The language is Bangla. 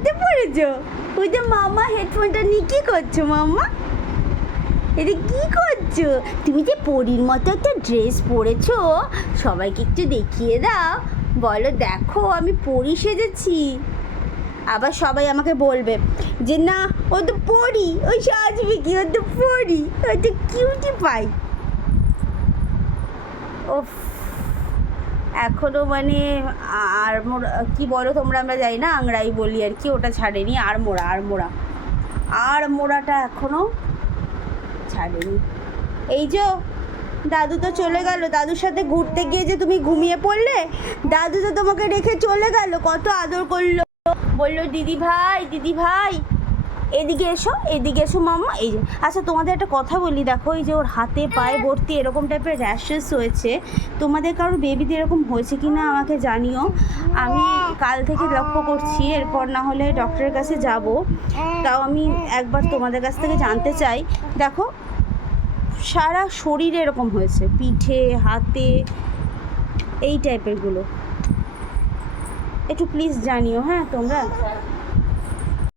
উঠে পড়েছো? ওই যে মামা হেডফোনটা নিয়ে কী করছো মামা? এটা কী করছো? তুমি যে পরীর মতো একটা ড্রেস পরেছো, সবাইকে একটু দেখিয়ে দাও, বলো দেখো আমি পরী সেজেছি। আবার সবাই আমাকে বলবে যে না ও তো পরী, ওই সাজবে কি, ও তো পরী, ও তো কিউটি পাই। ওফ, এখনও মানে আর মোড়া কী বলো তোমরা, আমরা যাই না আংরাই বলি আর কি, ওটা ছাড়েনি। আর মোড়াটা এখনও ছাড়েনি। এই যে দাদু তো চলে গেল, দাদুর সাথে ঘুরতে গিয়ে যে তুমি ঘুমিয়ে পড়লে, দাদু তো তোমাকে রেখে চলে গেল, কত আদর করলো, বললো দিদি ভাই এদিকে এসো মাম্মা। এই যে আচ্ছা তোমাদের একটা কথা বলি, দেখো এই যে ওর হাতে পায়ে ভর্তি এরকম টাইপের র্যাশেস হয়েছে, তোমাদের কারোর বেবিদের এরকম হয়েছে কি না আমাকে জানিও। আমি কাল থেকে লক্ষ্য করছি, এরপর না হলে ডক্টরের কাছে যাব, তাও আমি একবার তোমাদের কাছ থেকে জানতে চাই। দেখো সারা শরীরে এরকম হয়েছে, পিঠে হাতে এই টাইপেরগুলো, একটু প্লিজ জানিও হ্যাঁ তোমরা।